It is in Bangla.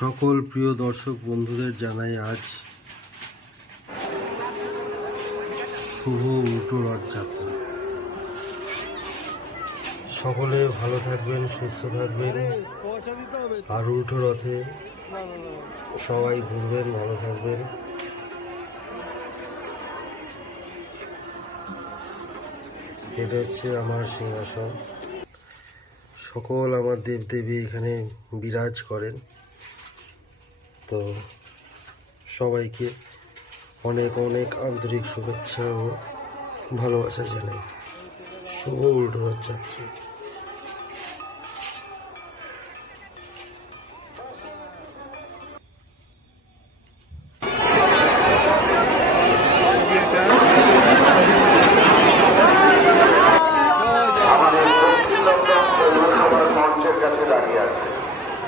সকল প্রিয় দর্শক বন্ধুদের জানাই আজ শুভ উল্টো রথযাত্রা। সকলে ভালো থাকবেন, সুস্থ থাকবেন, আর উল্টো রথে সবাই ঘুরবেন, ভালো থাকবেন। এটা হচ্ছে আমার সিংহাসন। সকল আমার দেবদেবী এখানে বিরাজ করেন। তো সবাইকে অনেক অনেক আন্তরিক শুভেচ্ছা ও ভালোবাসা জানাই। শুভ উল্টো রথযাত্রা।